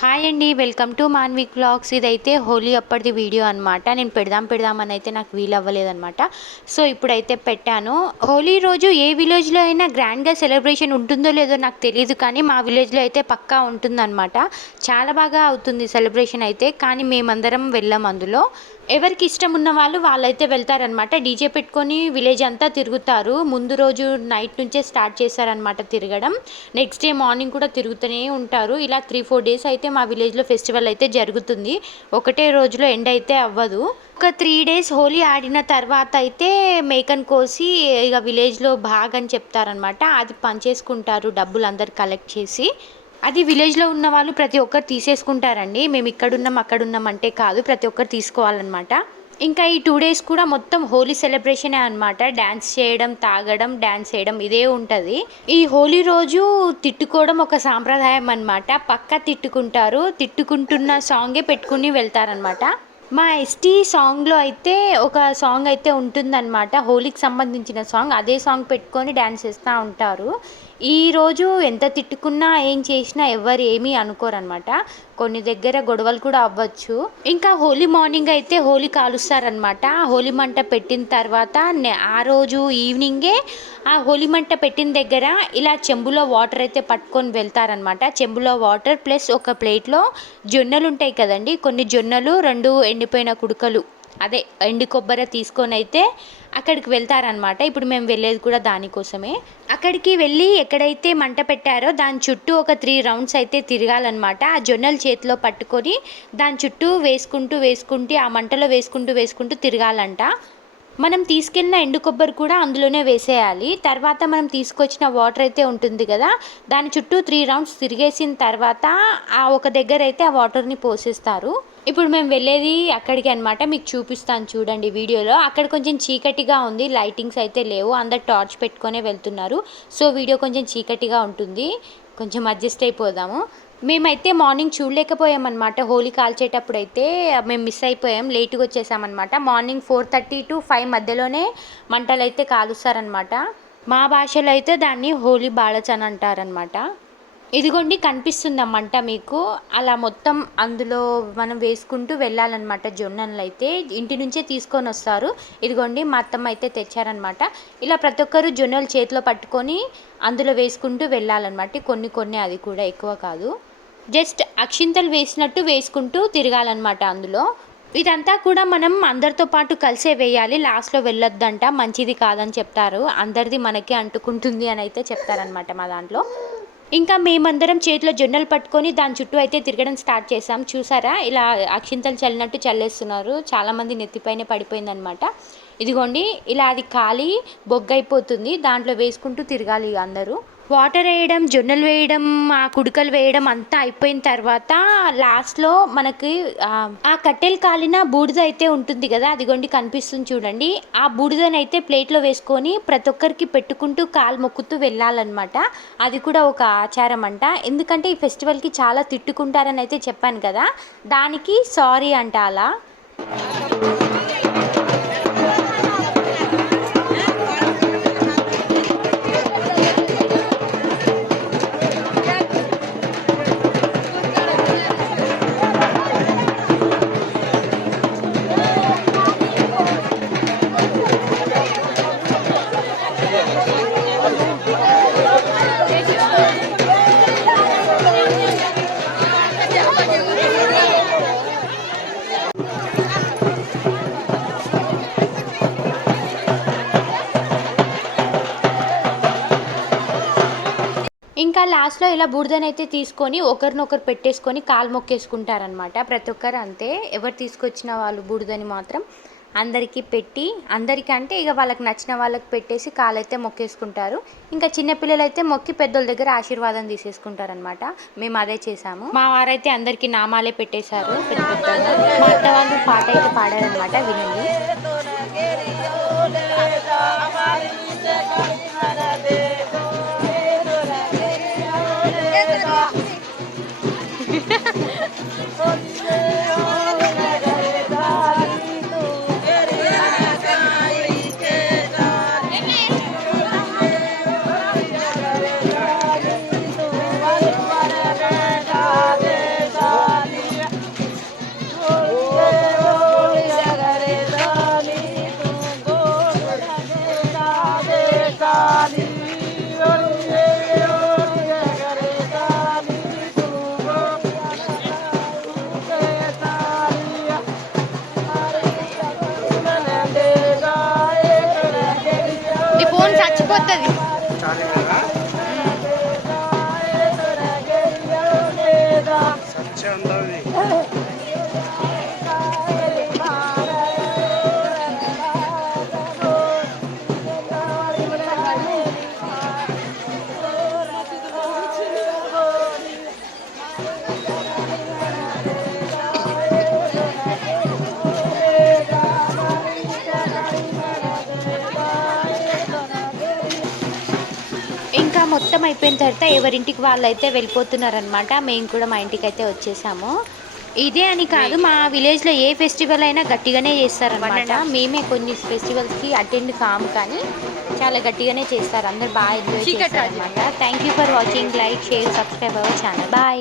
Hi అండి welcome to Manvik blogs ఇదైతే Holi అప్పటిది video అనమాట నేను పెడదాం పెడదామని అయితే నాకు వీలు అవ్వలేదన్నమాట. సో ఇప్పుడైతే పెట్టాను. హోలీ రోజు ఏ విలేజ్లో అయినా గ్రాండ్గా సెలబ్రేషన్ ఉంటుందో లేదో నాకు తెలియదు కానీ మా విలేజ్లో అయితే పక్కా ఉంటుందన్నమాట. చాలా బాగా అవుతుంది సెలబ్రేషన్ అయితే కానీ మేమందరం వెళ్ళాం అందులో. ఎవరికి ఇష్టం ఉన్న వాళ్ళు వాళ్ళైతే వెళ్తారనమాట డీజే పెట్టుకొని విలేజ్ అంతా తిరుగుతారు. ముందు రోజు నైట్ నుంచే స్టార్ట్ చేశారనమాట తిరగడం. నెక్స్ట్ డే మార్నింగ్ కూడా తిరుగుతూనే ఉంటారు. ఇలా త్రీ ఫోర్ డేస్ అయితే మా విలేజ్లో ఫెస్టివల్ అయితే జరుగుతుంది. ఒకటే రోజులో ఎండ్ అయితే అవ్వదు. ఒక త్రీ డేస్ హోలీ ఆడిన తర్వాత అయితే మేకన్ కోసి ఇక విలేజ్లో బాగా అని చెప్తారనమాట అది పనిచేసుకుంటారు డబ్బులు అందరు కలెక్ట్ చేసి. అది విలేజ్లో ఉన్న వాళ్ళు ప్రతి ఒక్కరు తీసేసుకుంటారండి. మేము ఇక్కడున్నాం అక్కడున్నాం అంటే కాదు ప్రతి ఒక్కరు తీసుకోవాలన్నమాట. ఇంకా ఈ టూ డేస్ కూడా మొత్తం హోలీ సెలబ్రేషనే అనమాట డ్యాన్స్ చేయడం తాగడం డ్యాన్స్ చేయడం ఇదే ఉంటుంది. ఈ హోలీ రోజు తిట్టుకోవడం ఒక సాంప్రదాయం అనమాట పక్క తిట్టుకుంటారు తిట్టుకుంటున్న సాంగే పెట్టుకుని వెళ్తారనమాట మా ఎస్టీ సాంగ్లో అయితే ఒక సాంగ్ అయితే ఉంటుందన్నమాట. హోలీకి సంబంధించిన సాంగ్ అదే సాంగ్ పెట్టుకొని డ్యాన్స్ చేస్తూ ఉంటారు. ఈరోజు ఎంత తిట్టుకున్నా ఏం చేసినా ఎవరు ఏమీ అనుకోరనమాట కొన్ని దగ్గర గొడవలు కూడా అవ్వచ్చు. ఇంకా హోలీ మార్నింగ్ అయితే హోలీ కాలుస్తారనమాట హోలీ మంట పెట్టిన తర్వాత ఆ రోజు ఈవినింగే ఆ హోలీ మంట పెట్టిన దగ్గర ఇలా చెంబులో వాటర్ అయితే పట్టుకొని వెళ్తారనమాట చెంబులో వాటర్ ప్లస్ ఒక ప్లేట్లో జొన్నలు ఉంటాయి కదండి. కొన్ని జొన్నలు రెండు ఎండిపోయిన కుడుకలు. అదే ఎండి కొబ్బరి తీసుకొని అయితే అక్కడికి వెళ్తారనమాట ఇప్పుడు మేము వెళ్ళేది కూడా దానికోసమే అక్కడికి వెళ్ళి ఎక్కడైతే మంట పెట్టారో దాని చుట్టూ ఒక త్రీ రౌండ్స్ అయితే తిరగాలన్నమాట. ఆ జొన్నలు చేతిలో పట్టుకొని దాని చుట్టూ వేసుకుంటూ వేసుకుంటూ ఆ మంటలో వేసుకుంటూ వేసుకుంటూ తిరగాలంట. మనం తీసుకెళ్ళిన ఎండు కొబ్బరి కూడా అందులోనే వేసేయాలి. తర్వాత మనం తీసుకొచ్చిన వాటర్ అయితే ఉంటుంది కదా దాని చుట్టూ త్రీ రౌండ్స్ తిరిగేసిన తర్వాత ఆ ఒక దగ్గర అయితే ఆ వాటర్ని పోసేస్తారు. ఇప్పుడు మేము వెళ్ళేది అక్కడికి అనమాట మీకు చూపిస్తాను చూడండి వీడియోలో. అక్కడ కొంచెం చీకటిగా ఉంది. లైటింగ్స్ అయితే లేవు. అందరు టార్చ్ పెట్టుకొనే వెళ్తున్నారు. సో వీడియో కొంచెం చీకటిగా ఉంటుంది. కొంచెం అడ్జస్ట్ అయిపోదాము. మేమైతే మార్నింగ్ చూడలేకపోయామన్నమాట హోలీ కాల్చేటప్పుడు అయితే మేము మిస్ అయిపోయాం. లేటుగా వచ్చేసామన్నమాట morning four thirty to five మధ్యలోనే మంటలు అయితే కాలుస్తారనమాట మా భాషలో అయితే దాన్ని హోలీ బాలచన్ అంటారనమాట ఇదిగోండి కనిపిస్తుంది మంట మీకు? అలా మొత్తం అందులో మనం వేసుకుంటూ వెళ్ళాలన్నమాట జొన్నలు అయితే. ఇంటి నుంచే తీసుకొని వస్తారు. ఇదిగోండి మా అత్తమ్మ అయితే తెచ్చారనమాట ఇలా ప్రతి ఒక్కరు జొన్నలు చేతిలో పట్టుకొని అందులో వేసుకుంటూ వెళ్ళాలన్నమాట. కొన్ని కొన్ని అది కూడా ఎక్కువ కాదు. జస్ట్ అక్షింతలు వేసినట్టు వేసుకుంటూ తిరగాలన్నమాట అందులో. ఇదంతా కూడా మనం అందరితో పాటు కలిసే వేయాలి. లాస్ట్లో వెళ్ళొద్దంట. మంచిది కాదని చెప్తారు. అందరిది మనకే అంటుకుంటుంది అని అయితే చెప్తారనమాట మా దాంట్లో. ఇంకా మేమందరం చేతిలో జొన్నలు పట్టుకొని దాని చుట్టూ అయితే తిరగడం స్టార్ట్ చేసాం చూసారా? ఇలా అక్షింతలు చల్లినట్టు చల్లేస్తున్నారు. చాలామంది నెత్తిపైన పడిపోయిందనమాట ఇదిగోండి ఇలా అది ఖాళీ బొగ్గైపోతుంది. దాంట్లో వేసుకుంటూ తిరగాలి అందరూ. వాటర్ వేయడం జొన్నలు వేయడం ఆ కుడుకలు వేయడం అంతా అయిపోయిన తర్వాత లాస్ట్లో మనకి ఆ కట్టెలు కాలిన బూడిద అయితే ఉంటుంది కదా అదిగోండి కనిపిస్తుంది చూడండి. ఆ బూడిదనైతే ప్లేట్లో వేసుకొని ప్రతి ఒక్కరికి పెట్టుకుంటూ కాలు మొక్కుతూ వెళ్ళాలన్నమాట. అది కూడా ఒక ఆచారం అంట. ఎందుకంటే ఈ ఫెస్టివల్కి చాలా తిట్టుకుంటారని అయితే చెప్పాను కదా దానికి సారీ అంట అలా. ఇంకా లాస్ట్లో ఇలా బూడిదనైతే తీసుకొని ఒకరినొకరు పెట్టేసుకొని కాలు మొక్కేసుకుంటారనమాట ప్రతి ఒక్కరు అంతే. ఎవరు తీసుకొచ్చిన వాళ్ళు బురదని మాత్రం అందరికీ పెట్టి అందరికీ అంటే ఇక వాళ్ళకి నచ్చిన వాళ్ళకి పెట్టేసి కాలైతే మొక్కేసుకుంటారు. ఇంకా చిన్నపిల్లలు అయితే మొక్కి పెద్దోళ్ళ దగ్గర ఆశీర్వాదం తీసేసుకుంటారనమాట మేము అదే చేసాము మా వారైతే అందరికీ నామాలే పెట్టేశారు. పెద్ద పెద్దగా. మా అత్త వాళ్ళు పాట అయితే పాడారనమాట వినండి. అయిపోతుంది స్టార్టింగ్ కదా మొత్తం అయిపోయిన తర్వాత ఎవరింటికి వాళ్ళు అయితే వెళ్ళిపోతున్నారనమాట మేము కూడా మా ఇంటికి అయితే వచ్చేసాము. ఇదే అని కాదు మా విలేజ్లో ఏ ఫెస్టివల్ అయినా గట్టిగానే చేస్తారనమాట మేమే కొన్ని ఫెస్టివల్స్కి అటెండ్ కాము కానీ చాలా గట్టిగానే చేస్తారు. అందరు బాగా ఎంజాయ్ చేస్తారు అనమాట thank you for watching like share subscribe our channel bye